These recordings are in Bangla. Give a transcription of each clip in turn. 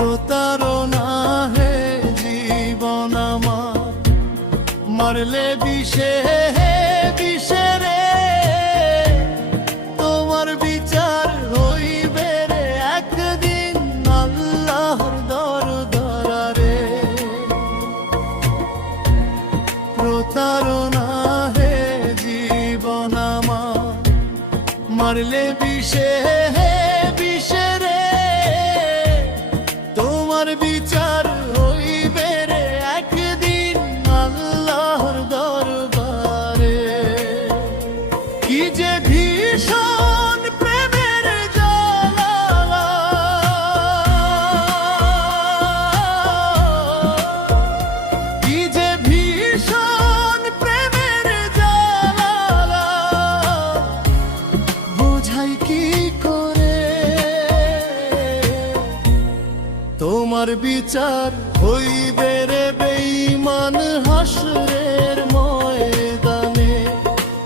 প্রতারণা হে জীবন আমার, মারলে বিষে বিষে রে, তোমার বিচার হইবে রে একদিন আল্লাহর দরবারে। প্রতারণা হে জীবন আমার, মারলে বিষে বিষে রে, তোমার বিচার হইবে রে একদিন আল্লাহর দরবারে। কি যে ভীষণ প্রেমের জ্বালা, কি যে ভীষণ প্রেমের জ্বালা, বোঝাই কি করে। তোমার বিচার হইবে রে বেঈমান হাসরের ময়দানে,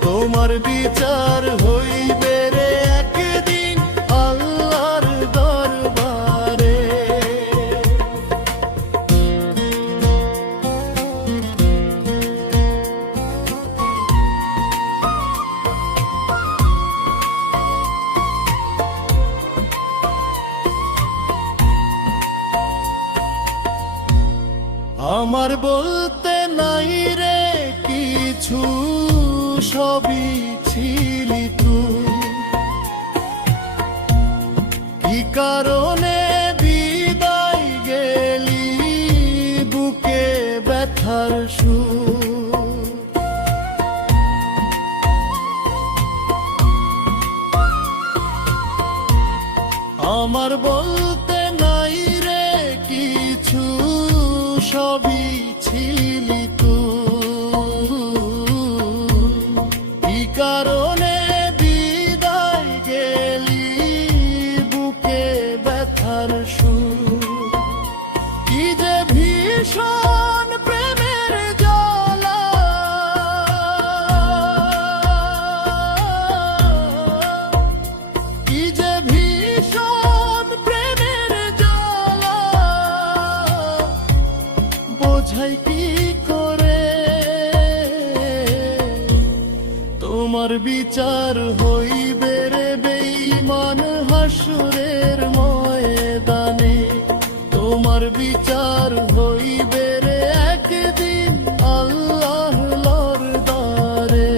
তোমার বিচার হইবে রে একদিন আল্লাহর দরবারে। আমার বলতে নাই রে কিছু, সবই ছিলি তুই। কি কারণে বিদায় গেলি বুকে ব্যথার সুর। আমার বলতে নাই রে কিছু, সবই ছিলি তুই। কি কারণে বিদায় গেলি বুকে ব্যথার সুর। কি যে ভীষণ প্রেমের জ্বালা, কি যে ভীষণ প্রেমের জ্বালা, বোঝাই কি করে। তোমার বিচার হইবে রে বেঈমান হাসরের ময়দানে, তোমার বিচার হইবে রে একদিন আল্লাহর দরবারে।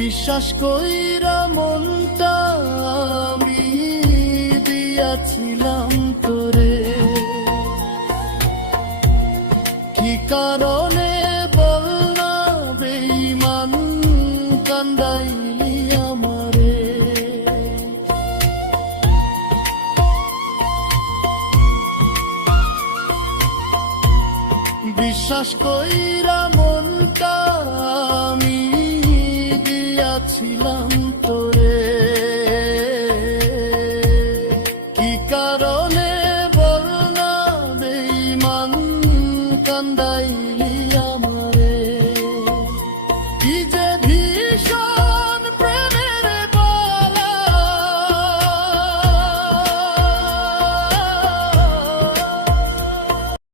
বিশ্বাস কইরা মনটা আমি দিয়াছিলাম তোরে, কি কারণে বল না বেঈমান কান্দাইলি আমারে। বিশ্বাস কইরা মনটা আমি ছিলাম